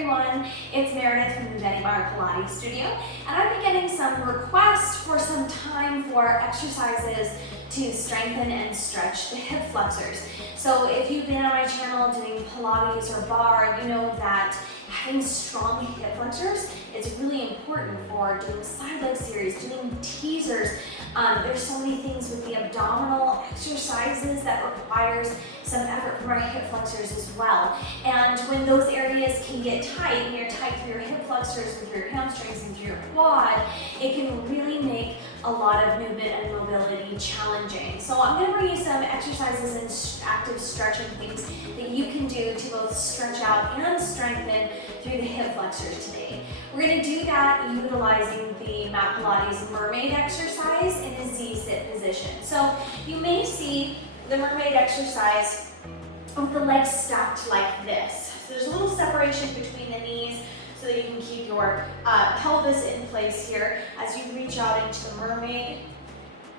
everyone, it's Meredith from the Bennie Barre Pilates studio, and I've been getting some requests for some time for exercises to strengthen and stretch the hip flexors. So if you've been on my channel doing Pilates or Barre, you know that having strong hip flexors is really important for doing side leg series, doing teasers. There's so many things with the abdominal exercises that requires some effort from our hip flexors as well. And when those areas can get tight, and you're tight through your hip flexors and through your hamstrings and through your quad, it can really make a lot of movement and mobility challenging. So I'm going to bring you some exercises and active stretching things that you can do to both stretch out and strengthen through the hip flexors today. We're going to do that utilizing the Mat Pilates Mermaid exercise in a Z-sit position. So you may see the mermaid exercise with the legs stacked like this. So there's a little separation between the knees so that you can keep your pelvis in place here as you reach out into the mermaid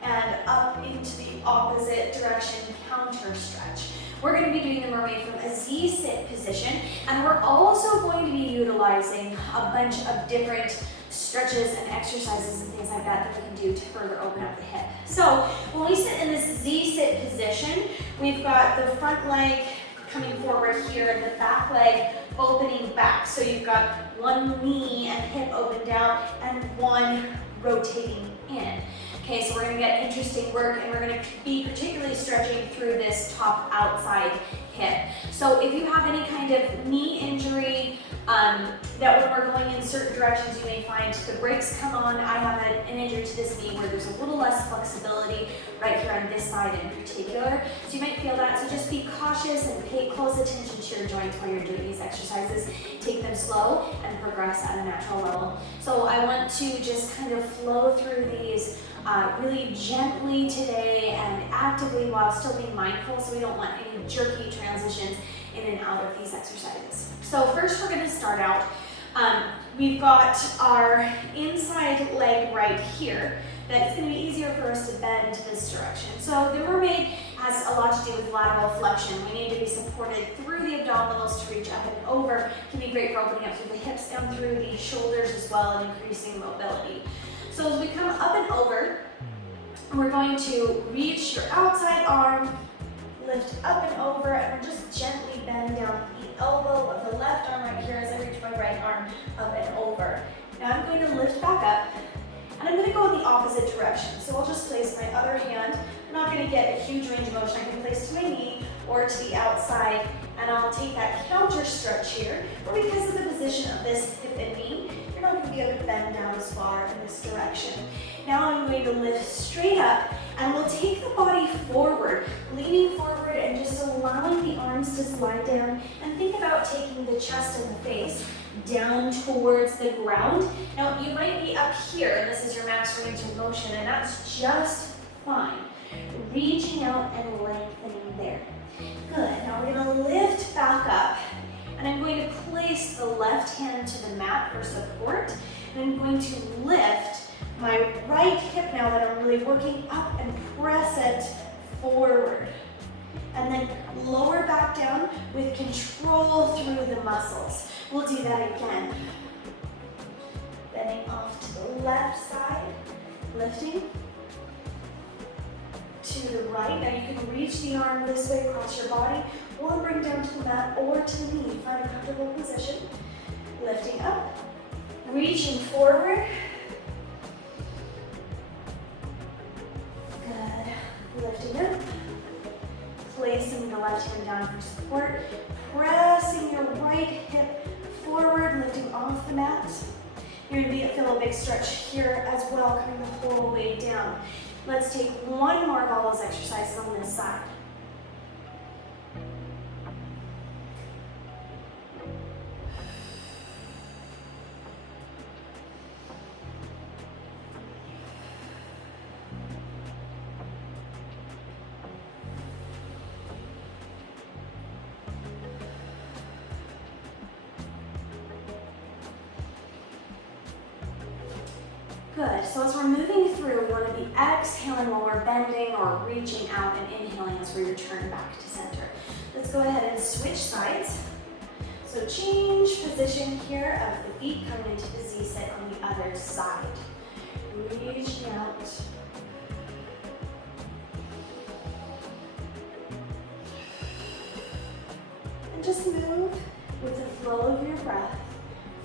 and up into the opposite direction, counter stretch. We're going to be doing the mermaid from a Z-sit position, and we're also going to be utilizing a bunch of different stretches and exercises and things like that we can do to further open up the hip. So when we sit in this Z-sit position, we've got the front leg coming forward here and the back leg opening back. So you've got one knee and hip open down and one rotating in. Okay, so we're going to get interesting work, and we're going to be particularly stretching through this top outside hip. So if you have any kind of knee injury, that when we're going in certain directions you may find the brakes come on. I have an injury to this knee where there's a little less flexibility right here on this side in particular. So you might feel that, so just be cautious and pay close attention to your joints while you're doing these exercises. Take them slow and progress at a natural level. So I want to just kind of flow through these really gently today and actively while still being mindful, so we don't want any jerky transitions in and out of these exercises. So first we're going to start out, we've got our inside leg right here. That's going to be easier for us to bend this direction. So the mermaid has a lot to do with lateral flexion. We need to be supported through the abdominals to reach up and over. It can be great for opening up through the hips down through the shoulders as well and increasing mobility. So as we come up and over, we're going to reach your outside arm, lift up and over, and we're just gently bend down the elbow of the left arm right here as I reach my right arm up and over. Now I'm going to lift back up, and I'm going to go in the opposite direction. So I'll just place my other hand. I'm not going to get a huge range of motion. I can place to my knee or to the outside, and I'll take that counter stretch here. But because of the position of this hip and knee, you're not going to be able to bend down as far in this direction. Now I'm going to lift straight up, and we'll take the body forward, leaning forward and just allowing the arms to slide down, and think about taking the chest and the face down towards the ground. Now you might be up here, and this is your max range of motion, and that's just fine. Reaching out and lengthening there. Good. Now we're going to lift back up, and I'm going to place the left hand to the mat for support, and I'm going to lift my right hip now that I'm really working up and press it forward. And then lower back down with control through the muscles. We'll do that again. Bending off to the left side, lifting to the right. Now you can reach the arm this way across your body, or bring down to the mat or to the knee. Find a comfortable position. Lifting up, reaching forward. Good. Lifting up. Placing the left hand down for support. Pressing your right hip forward, lifting off the mat. You're going to feel a big stretch here as well, coming the whole way down. Let's take one more of all those exercises on this side. Good, so as we're moving through, we want to be exhaling while we're bending or reaching out and inhaling as we return back to center. Let's go ahead and switch sides. So change position here of the feet coming into the Z-sit on the other side. Reaching out. And just move with the flow of your breath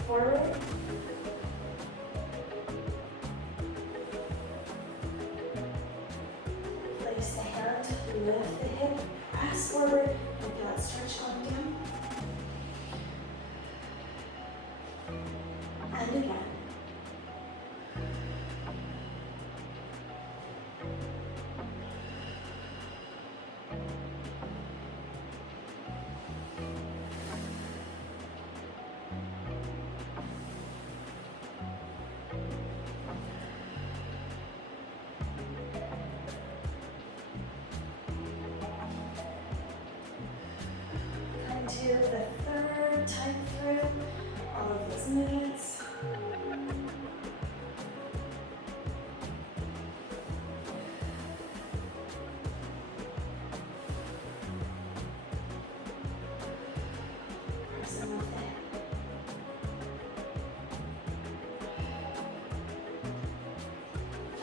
forward. Place the hand, lift the hip, press forward, and feel that stretch going down. And again. To the third time through all of those movements. Pressing with it.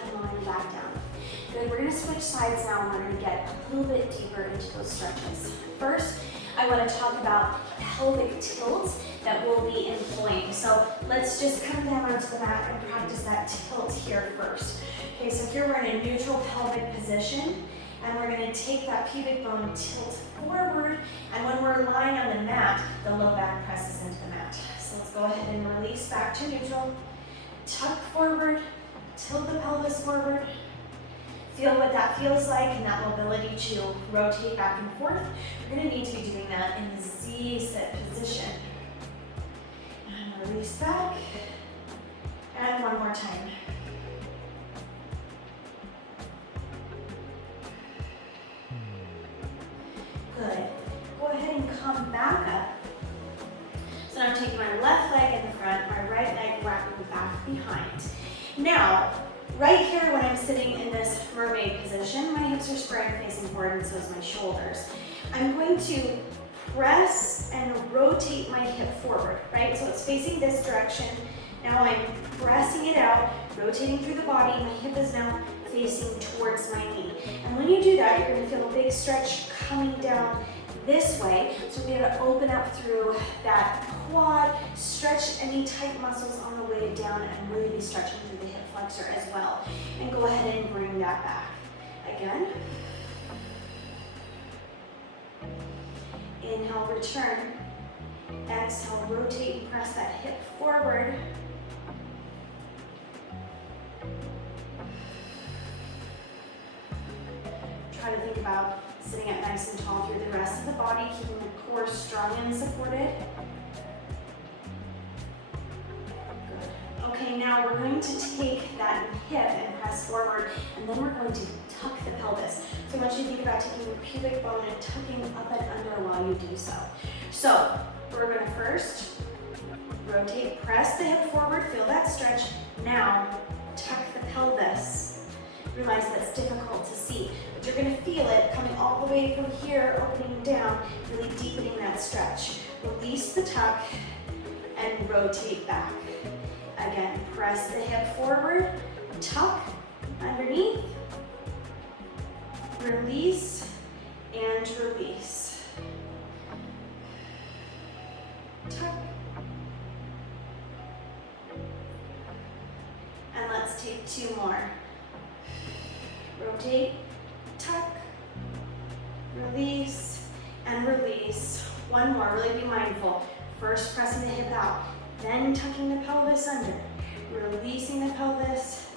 And lying back down. Good, we're going to switch sides now and we're going to get a little bit deeper into those stretches. First, I want to talk about pelvic tilts that we'll be employing. So let's just come down onto the mat and practice that tilt here first. Okay, so here we're in a neutral pelvic position, and we're going to take that pubic bone, tilt forward, and when we're lying on the mat, the low back presses into the mat. So let's go ahead and release back to neutral, tuck forward, tilt the pelvis forward. Feel what that feels like and that mobility to rotate back and forth. You're going to need to be doing that in the Z-sit position. And release back. And one more time. Good. Go ahead and come back up. So now I'm taking my left leg in the front, my right leg wrapping back behind. Now, right here when I'm sitting in this mermaid position, my hips are spread facing forward and so is my shoulders. I'm going to press and rotate my hip forward, right? So it's facing this direction. Now I'm pressing it out, rotating through the body. My hip is now facing towards my knee. And when you do that, you're going to feel a big stretch coming down this way. So we're going to open up through that quad, stretch any tight muscles on the way down, and really be stretching through the hip flexor as well. And go ahead and bring that back. Again. Inhale, return. Exhale, rotate and press that hip forward. Try to think about sitting up nice and tall through the rest of the body, keeping the core strong and supported. Good. Okay, now we're going to take that hip and press forward, and then we're going to tuck the pelvis. So I want you to think about taking your pubic bone and tucking up and under while you do so. So we're going to first rotate, press the hip forward, feel that stretch. Now tuck the pelvis. Realize that's difficult to see, but you're going to feel it coming all the way from here, opening down, really deepening that stretch. Release the tuck and rotate back. Again, press the hip forward, tuck underneath, release, and release. Tuck. And let's take two more. Rotate, tuck, release, and release. One more, really be mindful. First pressing the hip out, then tucking the pelvis under, releasing the pelvis,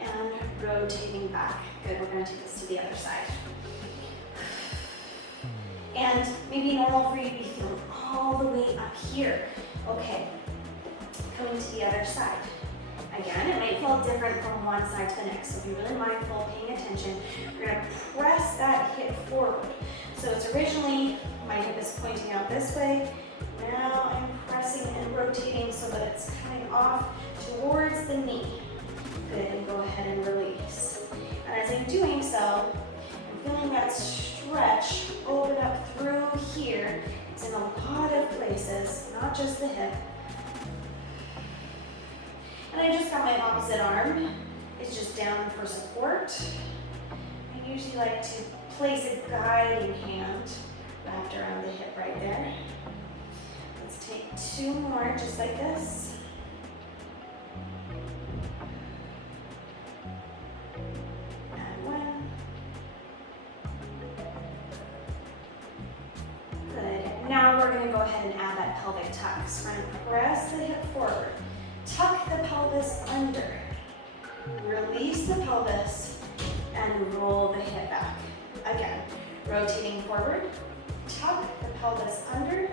and rotating back. Good, we're going to take this to the other side. And maybe normal for you to be feeling all the way up here. Okay, coming to the other side. Again, it might feel different from one side to the next, so be really mindful, paying attention. We're going to press that hip forward. So it's originally, my hip is pointing out this way. Now I'm pressing and rotating so that it's coming off towards the knee. Good, and go ahead and release. And as I'm doing so, I'm feeling that stretch open up through here. It's in a lot of places, not just the hip. And I just got my opposite arm. It's just down for support. I usually like to place a guiding hand wrapped around the hip right there. Let's take 2 more just like this. And 1. Good. Now we're going to go ahead and add that pelvic tuck. So we're going to press the hip forward. Tuck the pelvis under. Release the pelvis and roll the hip back. Again, rotating forward. Tuck the pelvis under.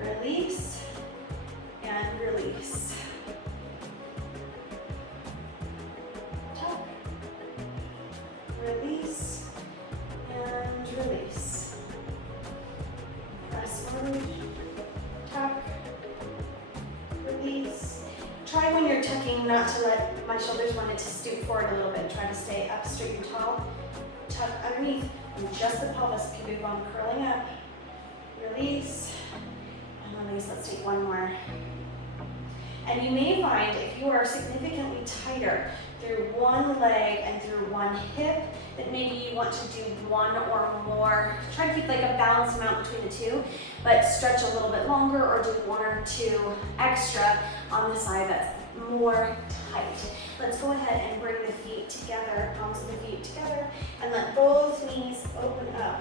Release and release. Tuck. Release and release. Press forward. Tuck. Release. Try when you're tucking not to let my shoulders want it to stoop forward a little bit. Try to stay up straight and tall. Tuck underneath and just the pelvis, pubic bone curling up. Release and release. Let's take 1 more. And you may find if you are significantly tighter through one leg and through one hip, that maybe you want to do 1 or more. Try to keep like a balanced amount between the 2, but stretch a little bit longer or do 1 or 2 extra on the side that's more tight. Let's go ahead and bring the feet together, palms of the feet together, and let both knees open up.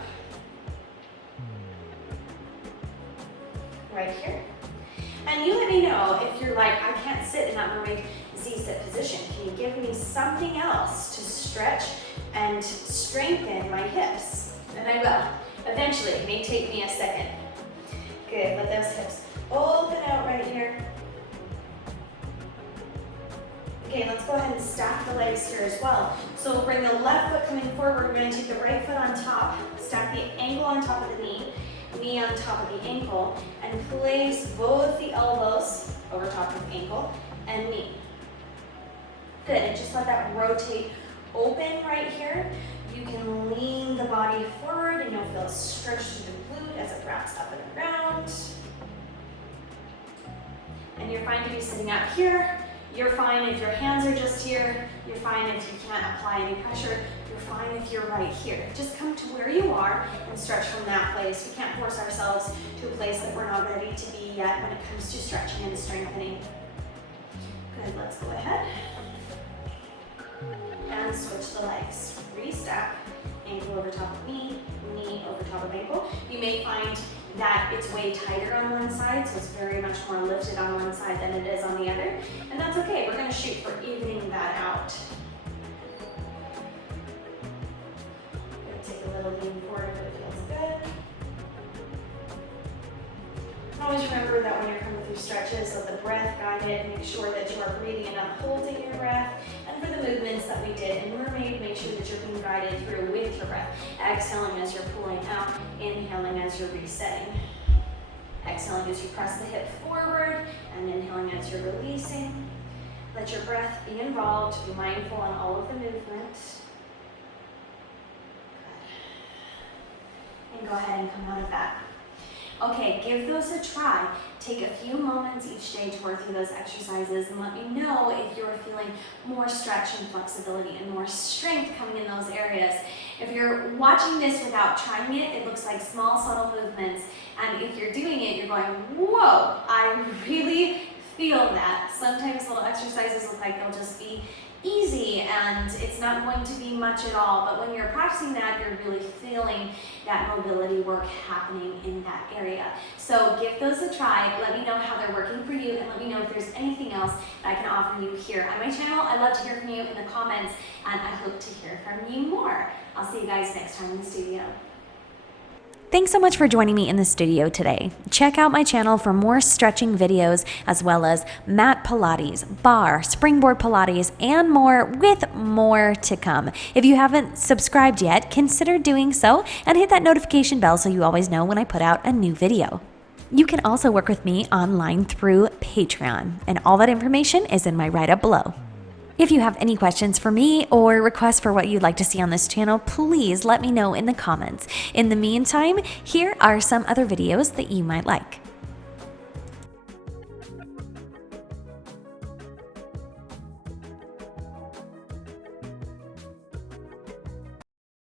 Right here. And you let me know if you're like, I can't sit in that mermaid Z-sit position. Can you give me something else to stretch and strengthen my hips? And I will. Eventually, it may take me a second. Good, let those hips open out right here. Okay, let's go ahead and stack the legs here as well. So we'll bring the left foot coming forward. We're going to take the right foot on top, stack the ankle on top of the knee on top of the ankle, and place both the elbows over top of ankle and knee. Good, and just let that rotate open right here. You can lean the body forward and you'll feel a stretch through the glute as it wraps up and around. And you're fine to be sitting up here. You're fine if your hands are just here. You're fine if you can't apply any pressure. You're fine if you're right here. Just come to where you are and stretch from that place. We can't force ourselves to a place that we're not ready to be yet when it comes to stretching and strengthening. Good, let's go ahead and switch the legs. Restack, ankle over top of knee, knee over top of ankle. You may find that it's way tighter on one side, so it's very much more lifted on one side than it is on the other. And that's okay, we're gonna shoot for evening that out. Gonna take a little lean forward if it feels good. Always remember that when you're coming through stretches, let the breath guide it. Make sure that you are breathing and holding your breath. And for the movements that we did in Mermaid, make sure that you're being guided through with your breath. Exhaling as you're pulling out, inhaling as you're resetting. Exhaling as you press the hip forward, and inhaling as you're releasing. Let your breath be involved, be mindful on all of the movements. Good. And go ahead and come out of that. Okay, give those a try. Take a few moments each day to work through those exercises and let me know if you're feeling more stretch and flexibility and more strength coming in those areas. If you're watching this without trying it, it looks like small, subtle movements. And if you're doing it, you're going, whoa, I really feel that. Sometimes little exercises look like they'll just be easy and it's not going to be much at all, but when you're practicing that, you're really feeling that mobility work happening in that area. So give those a try, let me know how they're working for you, and let me know if there's anything else that I can offer you here on my channel. I'd love to hear from you in the comments, and I hope to hear from you more. I'll see you guys next time in the studio. Thanks so much for joining me in the studio today. Check out my channel for more stretching videos, as well as Mat Pilates, Barre, Springboard Pilates, and more, with more to come. If you haven't subscribed yet, consider doing so and hit that notification bell so you always know when I put out a new video. You can also work with me online through Patreon, and all that information is in my write-up below. If you have any questions for me or requests for what you'd like to see on this channel, please let me know in the comments. In the meantime, here are some other videos that you might like.